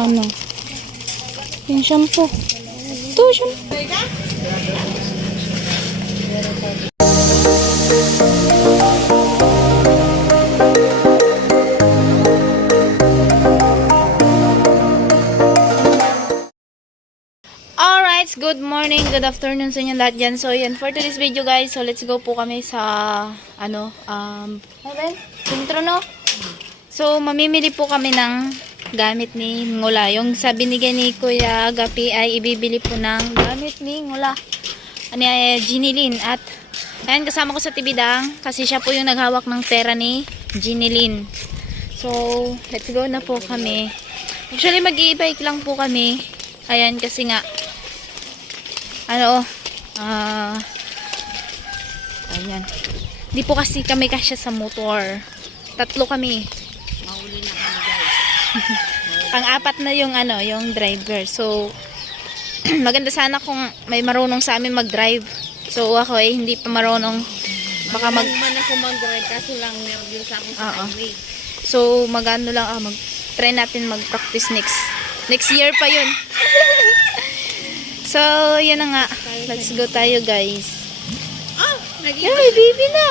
Ano? Yung shampoo. Ito, shampoo. Alright, good morning, good afternoon sa inyo lahat dyan. So, yan, for today's video guys, so let's go po kami sa, intro no? So, mamimili po kami ng gamit ni Ngula. Yung sa binigay ni Kuya Gapi ay ibibili po ng gamit ni Ngula. Ano ay Ginilyn. At, ayan, kasama ko sa tibidang kasi siya po yung naghawak ng pera ni Ginilyn. So, let's go na po kami. Actually, mag-i-bike lang po kami. Ayan, kasi nga, ayan. Di po kasi kami kasya sa motor. Tatlo kami. Mahuli na kami guys. Pang-apat na yung yung driver. So, maganda sana kung may marunong sa amin mag-drive. So, ako hindi pa marunong. Baka man ako mag-drive kaso lang nervous ako sa highway. So, mag-try natin mag-practice next year pa yun. So, yan na nga. Let's go tayo, guys. Nag-iba. May baby na.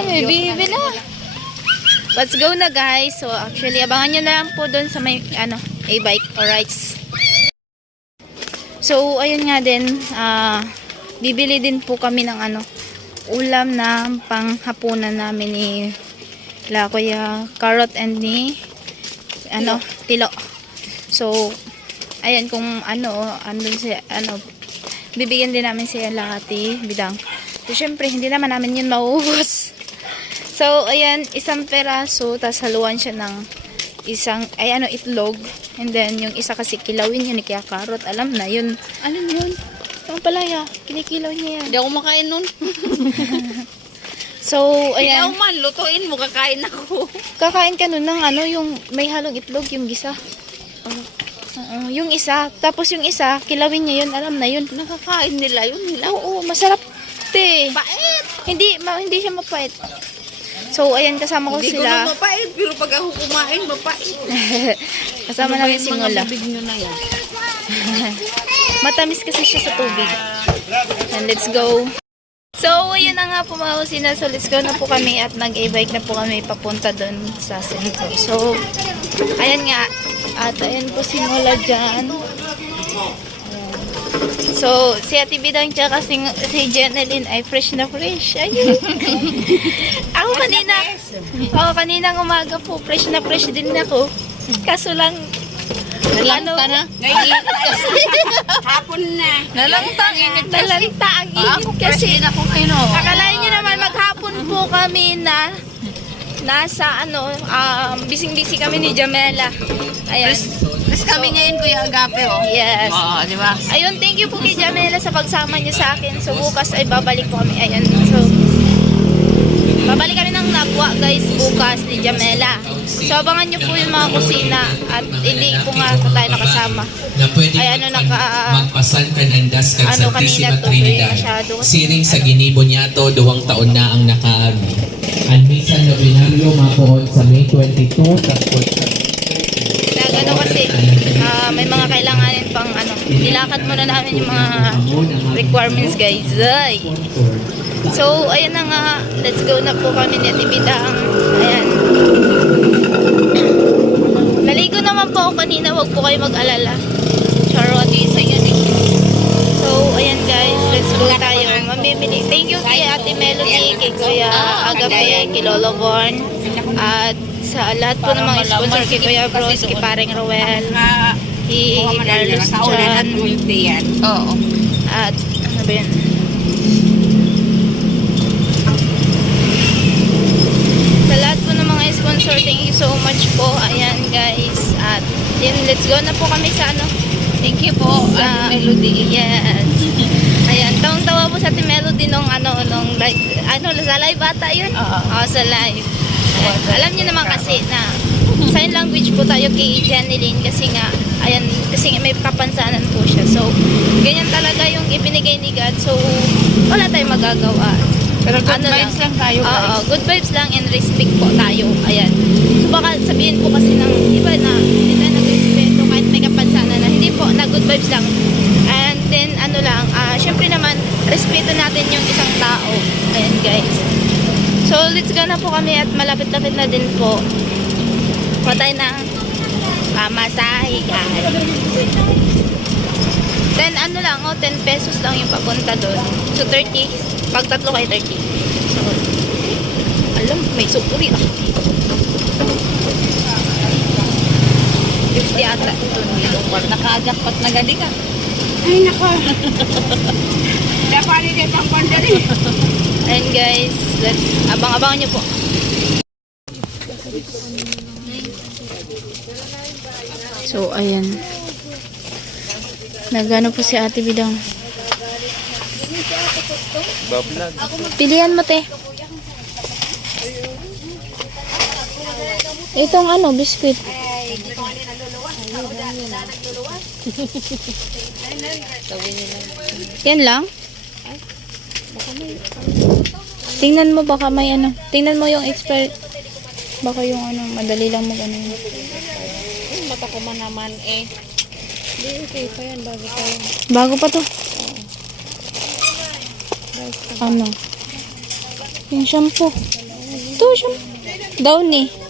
May baby na. Let's go na, guys. So, actually, abangan nyo na lang po doon sa may, e-bike or rides. So, ayun nga din. Bibili din po kami ng, ulam na panghapunan namin ni Kuya Carrot and ni, Tilo. So, ayan, kung andun siya, bibigyan din namin siya Ate Bidang. So, syempre, hindi naman namin yun mauubos. So, ayan, isang peraso, tas haluan siya ng itlog. And then, yung isa kasi kilawin yun, kaya carrot, alam na yun. Alin yun? Ang palaya, kinikilaw niya yan. Hindi ako makain nun. So, ayan. Ikaw man, lutuin mo, kakain ako. Kakain ka nun ng yung may halong itlog, yung gisa. Yung isa. Tapos yung isa, kilawin niya yun. Alam na yun. Nakakain nila yun. Oo, masarap. Pait. Hindi siya mapait. So, ayan, kasama ko Hindi sila. ko na mapait. Pero pag ako kumain, mapait. Kasama namin si Ngula. Mga bibig nyo na yan. Matamis kasi siya sa tubig. And let's go. So, ayun na nga pumahusin na. So, let's go na po kami at nag-e-bike na po kami papunta doon sa sentro. So, ayan nga. At ayan po si Ngula dyan. Ayan. So, si Ate Bidang tsaka si Jenelyn ay fresh na fresh. Ayun. Ako kaninang umaga po, fresh na fresh din ako. Kaso lang, Nalangta na. Ngayon kasi. Hapon na. Nalangta. Init kasi. nalanta ang init kasi. Akalain nyo naman maghapon po kami na nasa bising-busy kami ni Jamela. Ayan. Mas kami ngayon Kuya Agape Yes. Oo, di ba? Ayun, thank you po kay Jamela sa pagsama niyo sa akin. So bukas ay babalik po kami. Ayan. So babalik kami ng Nabwa guys bukas ni Jamela. So abangan niyo po yung mga kusina at hindi po nga tayo nakasama. Na pwede magpasan kanandas kag Santissima Trinidad. Siring sa ginibo niya to 2 taon na ang nakaagi. Anmisa Novenario mapoon sa May 22 tapos kasi may mga kailanganin pang nilakad muna namin yung mga requirements guys. Ay. So ayan na nga, let's go na po kami ni Ate Bidang. Ayan. Naligo naman po ako kanina, wag po kayo mag-alala. Charot. So ayan guys, let's go tayo. Mamimili. Thank you kay Ate Melody, kay Kuya Agape, kay Lolo Born, at sa lahat po ng mga sponsor, kay Kuya Bros, kay Pareng Roel, kay Carlos Chan. Oo. At ano ba yun? Sa lahat po ng mga sponsor, thank you so much po. Ayan guys. At yun, let's go na po kami sa Thank you po, Ate Melody. Yes. Ayan, tawang-tawa po sa Ate Melody nung sa live ata yun? Oo. Sa live. Ayan, alam niyo naman kasi na sign language po tayo kay Jenilyn kasi nga, ayan, kasi may kapansanan po siya. So, ganyan talaga yung ibinigay ni God. So, wala tayong magagawa. Pero good vibes lang tayo guys. Good vibes lang and respect po tayo. Ayan. baka sabihin po kasi ng iba na hindi tayo nag-respeto kahit may kapansanan na hindi po, na good vibes lang. And then ano lang, syempre naman respeto natin yung isang tao. Ayan guys. So let's go na po kami at malapit-lapit na din po. Patay ng pamasahe guys. Then ano lang, 10 pesos lang yung papunta doon. So 30, pag tatlo kayo 30. So, alam, may supuri ako. 50 ata. Nakajakpat na gali ka. Ay, nako. Dapat rin ang panda rin. And guys, let's abang-abang nyo po. So, ayan. Nagano po si Ate Bidang. Pilihan mo, te. Itong ano, biscuit. Yan lang? Tingnan mo baka may ano. Tingnan mo yung expert. Baka yung ano, madali lang mag ano. Mata ko man naman eh. Di okay pa yan, bago pa yan. Bago pa to. Ano? Yung shampoo. Ito, shampoo. Downy.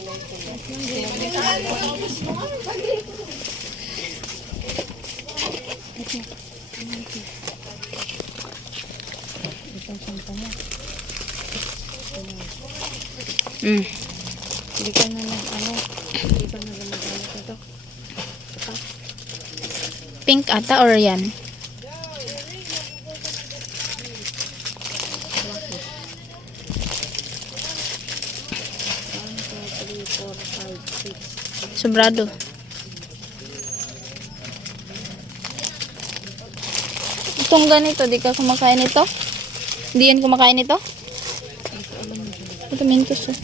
Hindi ka na lang ano. Hindi ka na lang mag-ano ito. Pink ata or yan? Sobrado. Itong ganito, di ka kumakain ito? Hindi yan kumakain ito? Ito, mintos. Oh.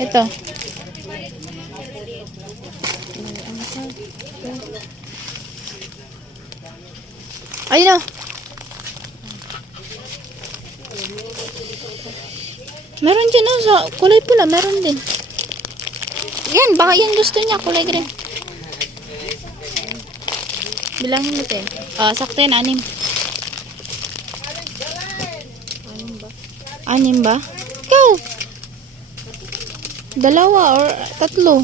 Ito. Ayun na. Meron dyan oh, sa kulay pula, meron din. Yan, baka yan gusto niya, kulay green. Bilangin mo te. Sakto yan, 6. 6 ba? Ikaw! 2 or 3.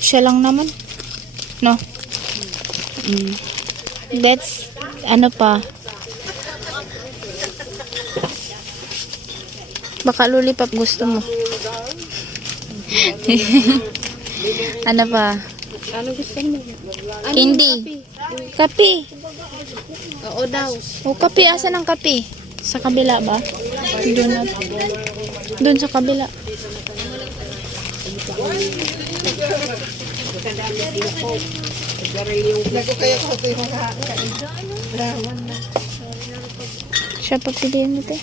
Siya lang naman. No? That's, ano pa. Baka lollipop gusto mo. Ano pa? Ano gusto mo? Candy. Kape. Oo daw. O kape, asan ang kape? Sa kabila ba? Doon na. Doon sa kabila. Siya papiliin mo te.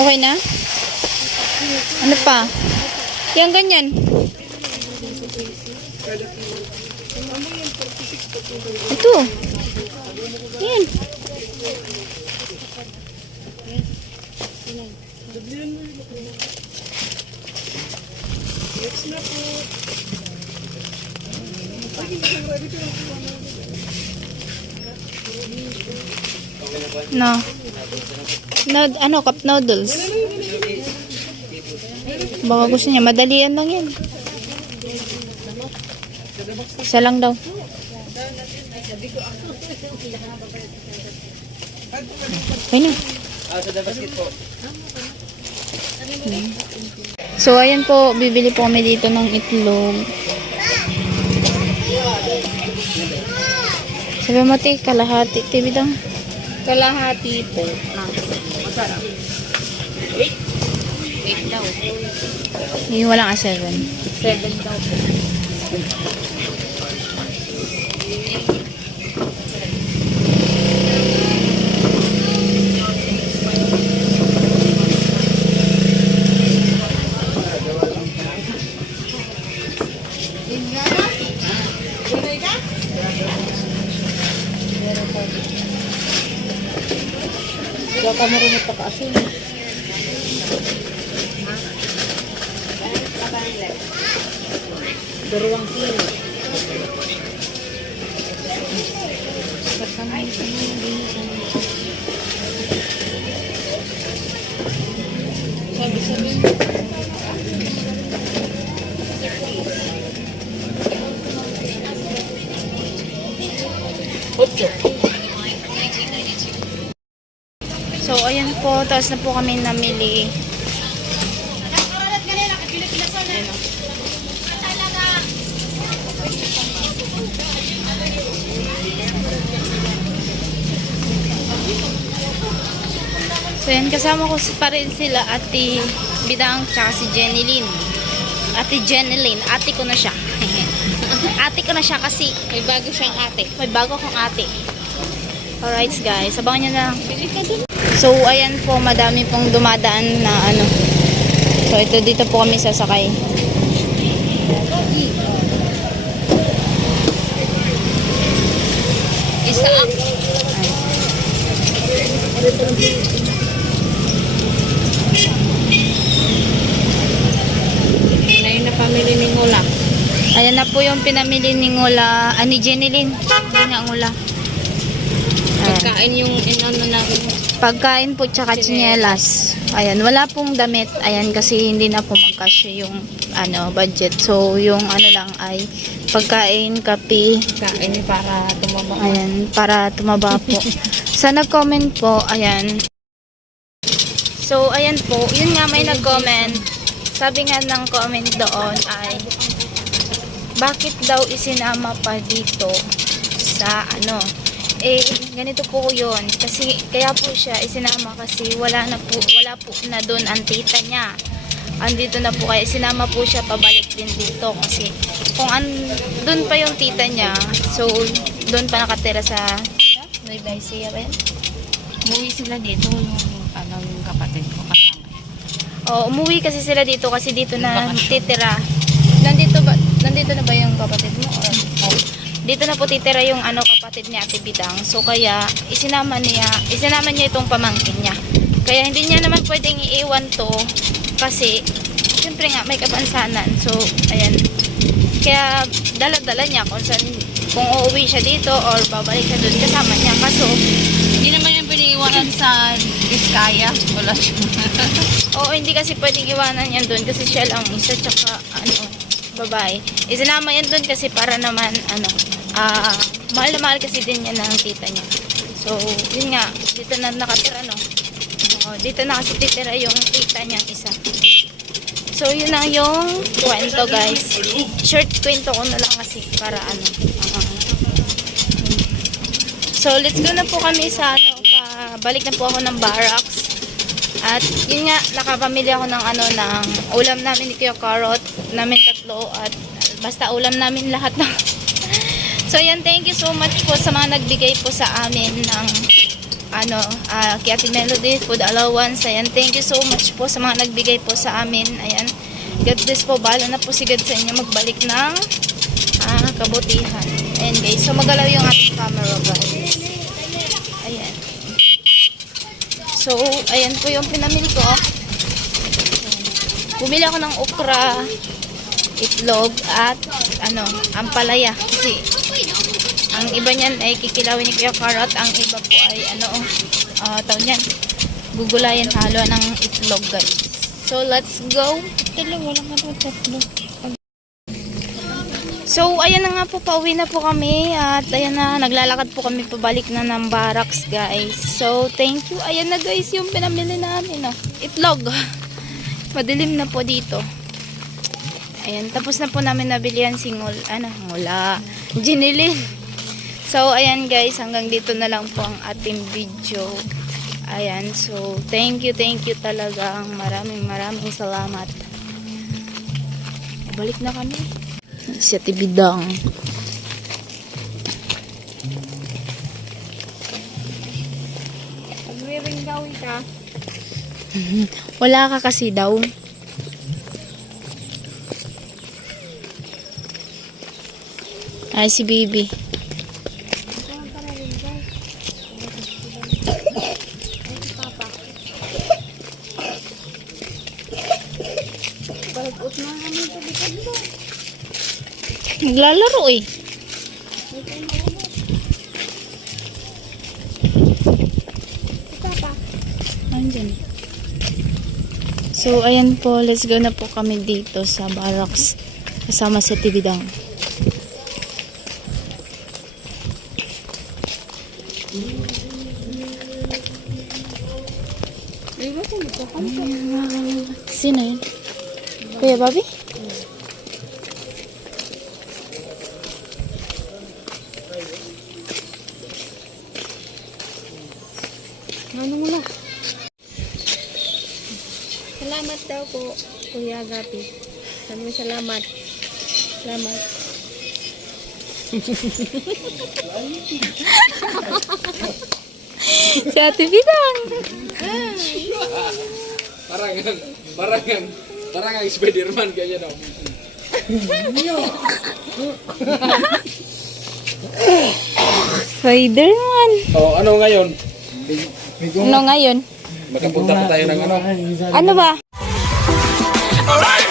Okay na? Ano pa? Yan ganyan. Ito. Yan. No. Ano, cup noodles. Baka gusto niya, madalian lang yan. Isa lang daw. Okay na. So, ayan po, bibili po kami dito ng itlog. So, Sabi mo, te, kalahati, te, bidang. Kalahati po. Masarap. 8 daw. Yung walang A7. 7 daw po. Wala ka marunong pagkaasin. Dalawang kilo. Sabi. Ocho. So, ayan po. Tapos na po kami namili. So, yan. Kasama ko pa rin sila Ate Bidang tsaka si Jenny Lynn. Ate Jenny Lynn. Ate ko na siya. Ate ko na siya kasi May bago siyang ate. may bago akong ate. Alright guys. Abangan nyo na lang. So, ayan po, madami pong dumadaan na ano. So, ito dito po kami sasakay. Isa up. Ngayon na pamili ni Ngula. Ayan na po yung pinamili ni Ngula, ni Jenny Lynn. Hindi na Ngula. Ayan. Pagkain yung inano namin. Pagkain po tsaka tsinelas. Ayan, wala pong damit. Ayan, kasi hindi na po magkasya yung budget. So, yung lang ay pagkain, kape. Pagkain para tumaba. Ayan, para tumaba po. Sa nag-comment po, ayan. So, ayan po. Yun nga, may nag-comment. Sabi nga ng comment doon ay, bakit daw isinama pa dito sa ganito po yun. Kasi, kaya po siya isinama kasi wala po na doon ang tita niya. Andito na po kaya sinama po siya pabalik din dito kasi kung doon pa yung tita niya, so doon pa nakatira sa Nueva Ecija ba yan? Umuwi sila dito yung kapatid ko kasama. Umuwi kasi sila dito kasi dito na Bakasyon. titira. Nandito na ba yung kapatid mo? Dito na po titira yung kapatid ni Ate Bidang. So kaya isinama niya itong pamangkin niya. Kaya hindi niya naman pwedeng iiwan to kasi siyempre nga may kapansanan. So ayan. Kaya dala-dala niya kung uuwi siya dito or babalik siya doon kasama niya. Kaso Hindi naman yung piniiwanan sa Vizcaya. Wala siya. oo, hindi kasi pwedeng iwanan yan doon kasi siya lang isa tsaka babae. Isinama yan doon kasi para naman mahal na mahal kasi din yan ng tita niya. So, yun nga, dito na nakatira dito na kasi titira yung tita niya isa. So, yun na yung kwento guys. Short kwento ko na lang kasi para So, let's go na po kami sa balik na po ako ng barracks. At yun nga, nakapamili ako ng ng ulam namin ni Kuya Carrot, namin tatlo at basta ulam namin lahat ng So yan, thank you so much po sa mga nagbigay po sa amin ng kay Ate Melody food allowance. Ayan, thank you so much po sa mga nagbigay po sa amin. Ayan, God bless po, bahala na po si God sa inyo magbalik ng kabutihan. Ayan guys, so magalaw yung ating camera guys. Ayan. So, ayan po yung pinamili ko. Ayan. Bumili ako ng okra, itlog, at ampalaya. Kasi, ang iba niyan ay kikilawin ni Kuya Carrot. Ang iba po ay tawag niyan, gugulayan halo ng itlog guys. So, let's go. So, ayan na nga po, pauwi na po kami at ayan na, naglalakad po kami pabalik na ng barracks guys. So, thank you. Ayan na guys, yung pinamili namin, itlog. Madilim na po dito. Ayan, tapos na po namin nabilihan si Ngula, Jenny Lynn. So, ayan guys, hanggang dito na lang po ang ating video. Ayan, so, thank you talagang maraming salamat. Balik na kami. Si Ate Bidang. Pag-ring daw ka. Wala ka kasi daw. Ay, si Bibi. Naglalaro eh. Andyan. So, ayan po. Let's go na po kami dito sa barracks. Kasama si Tibidang. Sino yun? Kuya Bobby? Ano mo na? Salamat daw po, Kuya Gabi. Salamat. Salamat. Si Ate Bidang. Parang ang Spider-Man kaya daw. Spider-Man. Oh, ano ngayon? Ano ngayon? Magkapunta pa tayo ng ano? Ano ba? Alright!